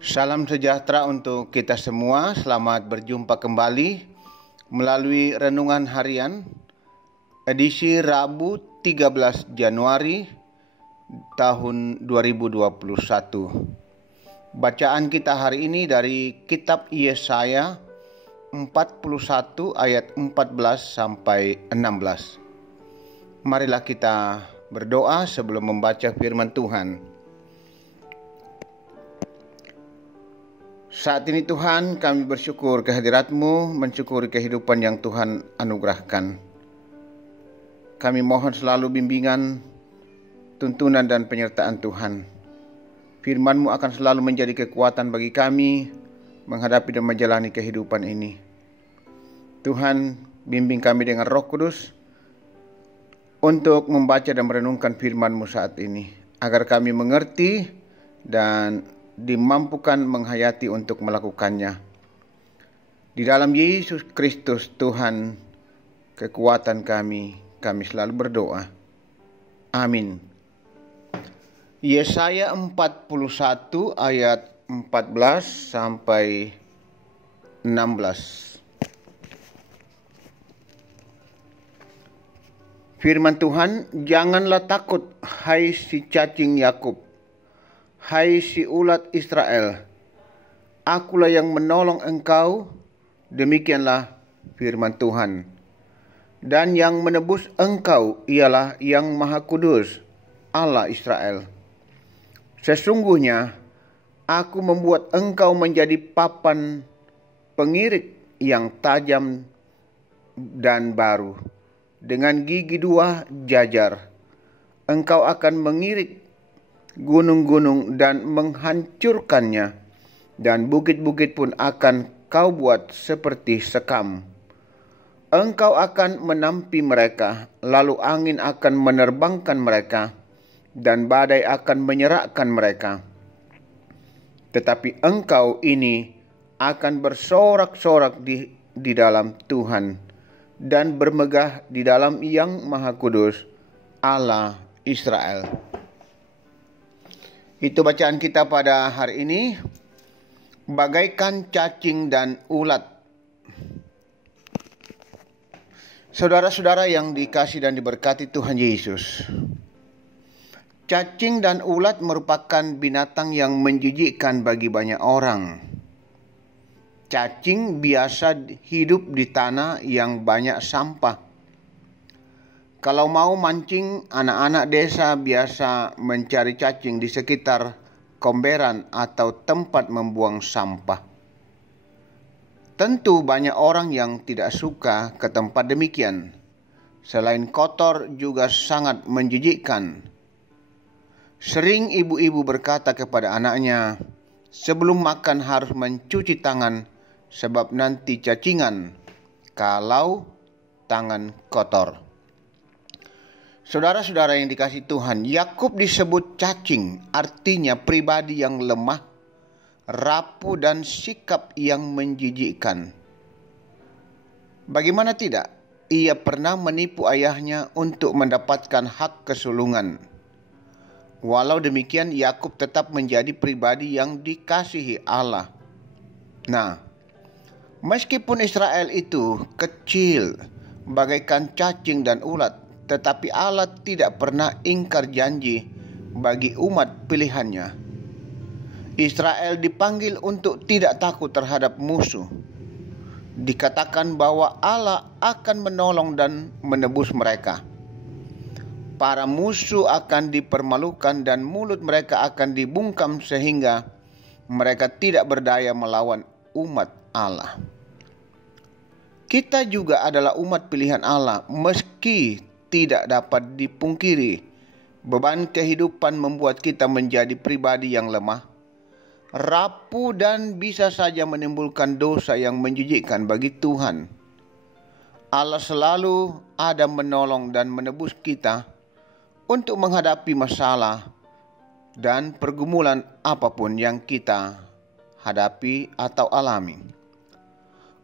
Salam sejahtera untuk kita semua. Selamat berjumpa kembali melalui renungan harian edisi Rabu 13 Januari tahun 2021. Bacaan kita hari ini dari kitab Yesaya 41 ayat 14 sampai 16. Marilah kita berdoa sebelum membaca firman Tuhan. Saat ini Tuhan, kami bersyukur kehadirat-Mu, mensyukuri kehidupan yang Tuhan anugerahkan. Kami mohon selalu bimbingan, tuntunan dan penyertaan Tuhan. Firman-Mu akan selalu menjadi kekuatan bagi kami menghadapi dan menjalani kehidupan ini. Tuhan, bimbing kami dengan Roh Kudus untuk membaca dan merenungkan firman-Mu saat ini, agar kami mengerti dan dimampukan menghayati untuk melakukannya. Di dalam Yesus Kristus Tuhan, kekuatan kami selalu berdoa. Amin. Yesaya 41 ayat 14 sampai 16. Firman Tuhan, janganlah takut, hai si cacing Yakub. Hai si ulat Israel, akulah yang menolong engkau, demikianlah firman Tuhan. Dan yang menebus engkau ialah yang Maha Kudus, Allah Israel. Sesungguhnya aku membuat engkau menjadi papan pengirik yang tajam dan baru. Dengan gigi dua jajar, engkau akan mengirik gunung-gunung dan menghancurkannya, dan bukit-bukit pun akan kau buat seperti sekam. Engkau akan menampi mereka, lalu angin akan menerbangkan mereka, dan badai akan menyerakkan mereka. Tetapi engkau ini akan bersorak-sorak di dalam Tuhan, dan bermegah di dalam Yang Maha Kudus, Allah Israel. Itu bacaan kita pada hari ini. Bagaikan cacing dan ulat. Saudara-saudara yang dikasihi dan diberkati Tuhan Yesus, cacing dan ulat merupakan binatang yang menjijikkan bagi banyak orang. Cacing biasa hidup di tanah yang banyak sampah. Kalau mau mancing, anak-anak desa biasa mencari cacing di sekitar komberan atau tempat membuang sampah. Tentu banyak orang yang tidak suka ke tempat demikian. Selain kotor, juga sangat menjijikkan. Sering ibu-ibu berkata kepada anaknya, sebelum makan harus mencuci tangan, sebab nanti cacingan kalau tangan kotor. Saudara-saudara yang dikasihi Tuhan, Yakub disebut cacing, artinya pribadi yang lemah, rapuh dan sikap yang menjijikkan. Bagaimana tidak? Ia pernah menipu ayahnya untuk mendapatkan hak kesulungan. Walau demikian, Yakub tetap menjadi pribadi yang dikasihi Allah. Nah, meskipun Israel itu kecil, bagaikan cacing dan ulat, tetapi Allah tidak pernah ingkar janji bagi umat pilihannya. Israel dipanggil untuk tidak takut terhadap musuh. Dikatakan bahwa Allah akan menolong dan menebus mereka. Para musuh akan dipermalukan dan mulut mereka akan dibungkam sehingga mereka tidak berdaya melawan umat Allah. Kita juga adalah umat pilihan Allah, meski tidak dapat dipungkiri, beban kehidupan membuat kita menjadi pribadi yang lemah, rapuh dan bisa saja menimbulkan dosa yang menjijikkan bagi Tuhan. Allah selalu ada menolong dan menebus kita untuk menghadapi masalah dan pergumulan apapun yang kita hadapi atau alami.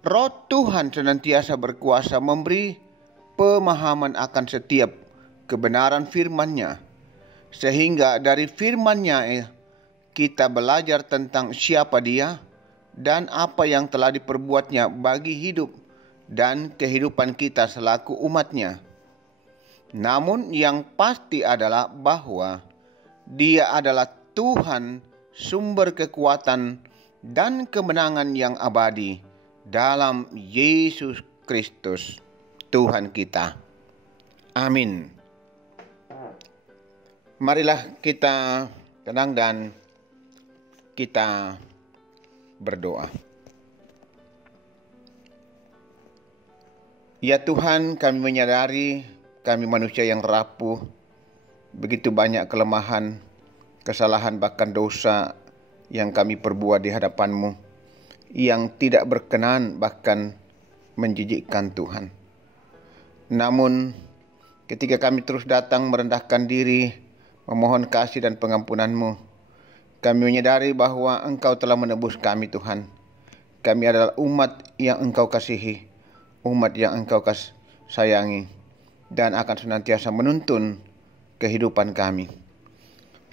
Roh Tuhan senantiasa berkuasa memberi pemahaman akan setiap kebenaran firman-Nya, sehingga dari firman-Nya kita belajar tentang siapa Dia dan apa yang telah diperbuatnya bagi hidup dan kehidupan kita selaku umat-Nya. Namun yang pasti adalah bahwa Dia adalah Tuhan, sumber kekuatan dan kemenangan yang abadi dalam Yesus Kristus, Tuhan kita. Amin. Marilah kita tenang dan kita berdoa. Ya Tuhan, kami menyadari kami manusia yang rapuh, begitu banyak kelemahan, kesalahan bahkan dosa yang kami perbuat di hadapan-Mu, yang tidak berkenan bahkan menjijikkan Tuhan. Namun ketika kami terus datang merendahkan diri, memohon kasih dan pengampunan-Mu, kami menyadari bahwa Engkau telah menebus kami Tuhan. Kami adalah umat yang Engkau kasihi, umat yang Engkau sayangi, dan akan senantiasa menuntun kehidupan kami.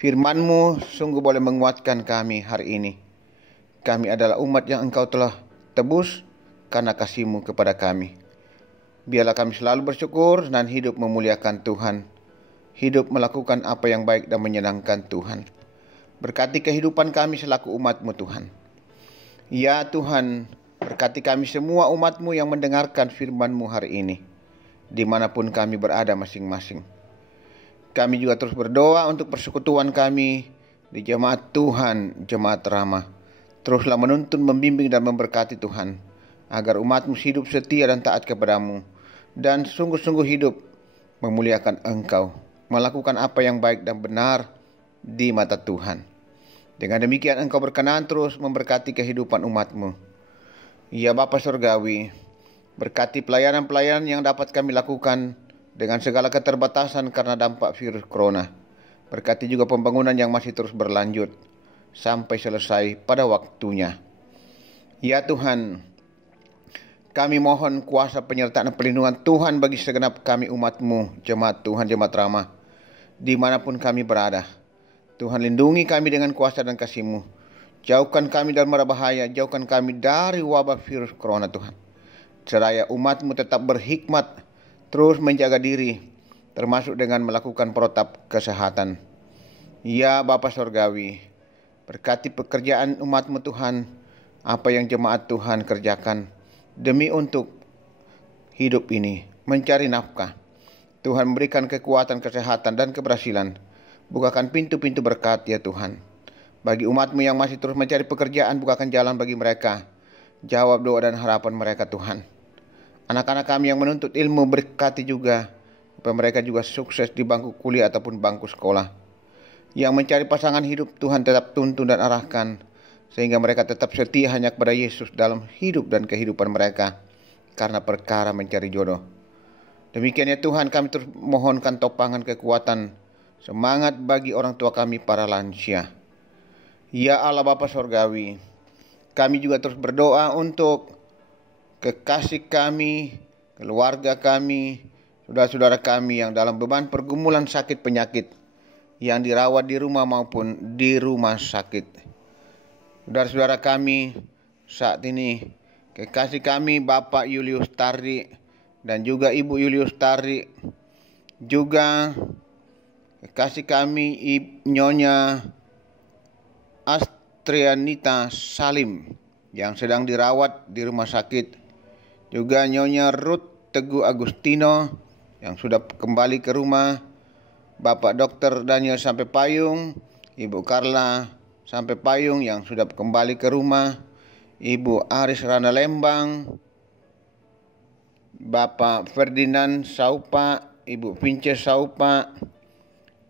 Firman-Mu sungguh boleh menguatkan kami hari ini. Kami adalah umat yang Engkau telah tebus karena kasih-Mu kepada kami. Biarlah kami selalu bersyukur dan hidup memuliakan Tuhan. Hidup melakukan apa yang baik dan menyenangkan Tuhan. Berkati kehidupan kami selaku umat-Mu Tuhan. Ya Tuhan, berkati kami semua umat-Mu yang mendengarkan firman-Mu hari ini, dimanapun kami berada masing-masing. Kami juga terus berdoa untuk persekutuan kami di jemaat Tuhan, jemaat Ramah. Teruslah menuntun, membimbing dan memberkati Tuhan, agar umat-Mu hidup setia dan taat kepada-Mu, dan sungguh-sungguh hidup memuliakan Engkau, melakukan apa yang baik dan benar di mata Tuhan. Dengan demikian Engkau berkenan terus memberkati kehidupan umat-Mu. Ya Bapa Surgawi, berkati pelayanan-pelayanan yang dapat kami lakukan dengan segala keterbatasan karena dampak virus corona. Berkati juga pembangunan yang masih terus berlanjut sampai selesai pada waktunya. Ya Tuhan, kami mohon kuasa penyertaan dan perlindungan Tuhan bagi segenap kami umat-Mu, jemaat Tuhan, jemaat Ramah, dimanapun kami berada. Tuhan, lindungi kami dengan kuasa dan kasih-Mu. Jauhkan kami dari mara bahaya, jauhkan kami dari wabah virus corona Tuhan. Seraya umat-Mu tetap berhikmat, terus menjaga diri, termasuk dengan melakukan protap kesehatan. Ya Bapa Surgawi, berkati pekerjaan umat-Mu Tuhan, apa yang jemaat Tuhan kerjakan demi untuk hidup ini, mencari nafkah. Tuhan memberikan kekuatan, kesehatan dan keberhasilan. Bukakan pintu-pintu berkat ya Tuhan. Bagi umat-Mu yang masih terus mencari pekerjaan, bukakan jalan bagi mereka. Jawab doa dan harapan mereka Tuhan. Anak-anak kami yang menuntut ilmu, berkati juga, supaya mereka juga sukses di bangku kuliah ataupun bangku sekolah. Yang mencari pasangan hidup, Tuhan tetap tuntun dan arahkan, sehingga mereka tetap setia hanya kepada Yesus dalam hidup dan kehidupan mereka, karena perkara mencari jodoh. Demikian ya Tuhan, kami terus mohonkan topangan kekuatan, semangat bagi orang tua kami para lansia. Ya Allah Bapa Surgawi, kami juga terus berdoa untuk kekasih kami, keluarga kami, saudara-saudara kami yang dalam beban pergumulan sakit penyakit, yang dirawat di rumah maupun di rumah sakit. Saudara-saudara kami saat ini, kekasih kami Bapak Julius Tari dan juga Ibu Julius Tari, juga kekasih kami Nyonya Astrianita Salim yang sedang dirawat di rumah sakit, juga Nyonya Ruth Teguh Agustino yang sudah kembali ke rumah, Bapak Dr. Daniel Sampai Payung, Ibu Carla Sampai Payung yang sudah kembali ke rumah, Ibu Aris Rana Lembang, Bapak Ferdinand Saupa, Ibu Vince Saupa,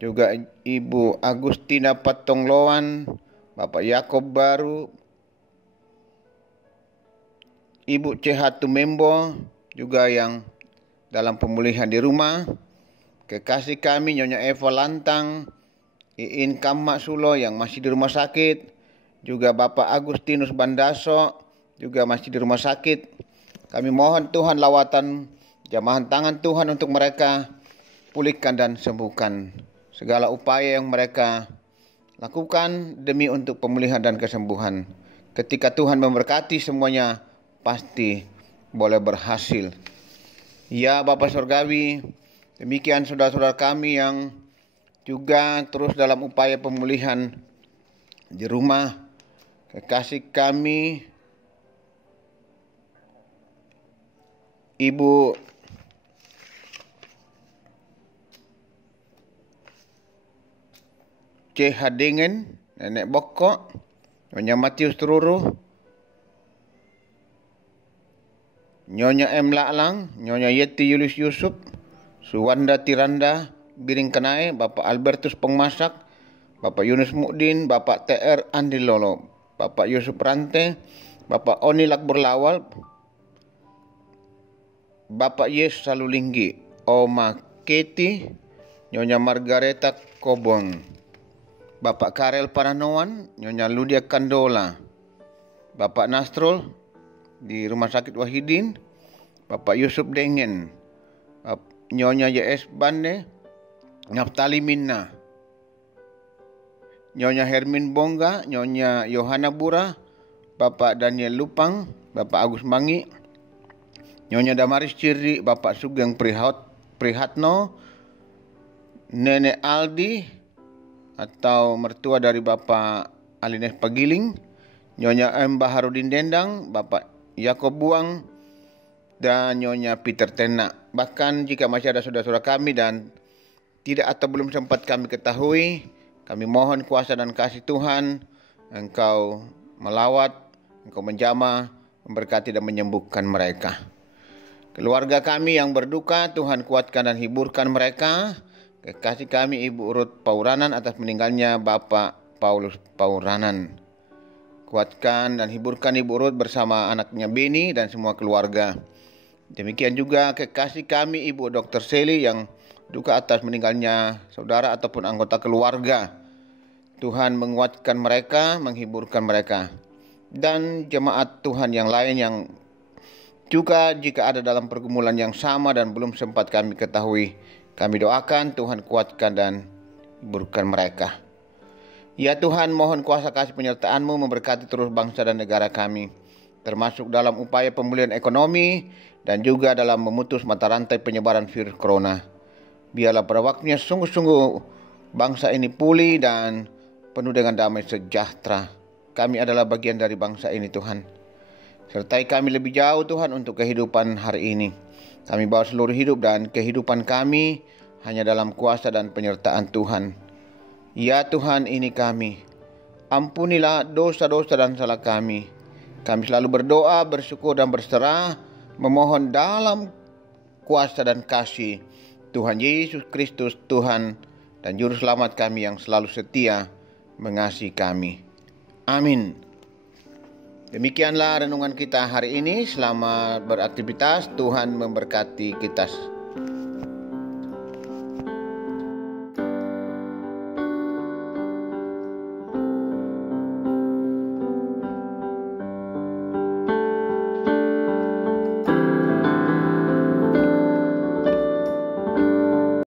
juga Ibu Agustina Patongloan, Bapak Yakob Baru, Ibu CH Tumembo juga yang dalam pemulihan di rumah. Kekasih kami Nyonya Eva Lantang, Iin Kammak Sulo yang masih di rumah sakit, juga Bapak Agustinus Bandaso juga masih di rumah sakit. Kami mohon Tuhan lawatan, jamahan tangan Tuhan untuk mereka, pulihkan dan sembuhkan segala upaya yang mereka Lakukan demi untuk pemulihan dan kesembuhan. Ketika Tuhan memberkati semuanya, pasti boleh berhasil. Ya Bapa Surgawi, demikian saudara-saudara kami yang juga terus dalam upaya pemulihan di rumah. Kekasih kami Ibu C. Hadingen, Nenek Bokok, Nyonya Matius Tururu, Nyonya M. Laklang, Nyonya Yeti Yulius Yusuf, Suwanda Tiranda, Biring Kenai, Bapak Albertus Pengmasak, Bapak Yunus Mukdin, Bapak TR Andi Lolo, Bapak Yusuf Rante, Bapak Oni Lakbur Lawal, Bapak Yes Salulinggi, Oma Keti, Nyonya Margareta Kobong, Bapak Karel Paranoan, Nyonya Ludia Kandola, Bapak Nastrol di Rumah Sakit Wahidin, Bapak Yusuf Dengen, Nyonya YS Bande, Naftali Minna, Nyonya Hermin Bongga, Nyonya Yohana Bura, Bapak Daniel Lupang, Bapak Agus Mangi, Nyonya Damaris Ciri, Bapak Sugeng Prihatno, Nenek Aldi atau mertua dari Bapak Alines Pagiling, Nyonya M. Baharudin Dendang, Bapak Yakob Buang, dan Nyonya Peter Tenak. Bahkan jika masih ada saudara-saudara kami dan tidak atau belum sempat kami ketahui, kami mohon kuasa dan kasih Tuhan, Engkau melawat, Engkau menjamah, memberkati dan menyembuhkan mereka. Keluarga kami yang berduka, Tuhan kuatkan dan hiburkan mereka. Kekasih kami Ibu Ruth Pauranan atas meninggalnya Bapak Paulus Pauranan. Kuatkan dan hiburkan Ibu Ruth bersama anaknya Beni dan semua keluarga. Demikian juga kekasih kami Ibu Dr. Seli yang duka atas meninggalnya saudara ataupun anggota keluarga. Tuhan menguatkan mereka, menghiburkan mereka. Dan jemaat Tuhan yang lain yang juga jika ada dalam pergumulan yang sama dan belum sempat kami ketahui, kami doakan Tuhan kuatkan dan hiburkan mereka. Ya Tuhan, mohon kuasa kasih penyertaan-Mu memberkati terus bangsa dan negara kami, termasuk dalam upaya pemulihan ekonomi dan juga dalam memutus mata rantai penyebaran virus corona. Biarlah pada waktunya sungguh-sungguh bangsa ini pulih dan penuh dengan damai sejahtera. Kami adalah bagian dari bangsa ini Tuhan. Sertai kami lebih jauh Tuhan untuk kehidupan hari ini. Kami bawa seluruh hidup dan kehidupan kami hanya dalam kuasa dan penyertaan Tuhan. Ya Tuhan, ini kami. Ampunilah dosa-dosa dan salah kami. Kami selalu berdoa, bersyukur dan berserah, memohon dalam kuasa dan kasih Tuhan Yesus Kristus, Tuhan dan Juru Selamat kami yang selalu setia mengasihi kami. Amin. Demikianlah renungan kita hari ini. Selamat beraktivitas. Tuhan memberkati kita.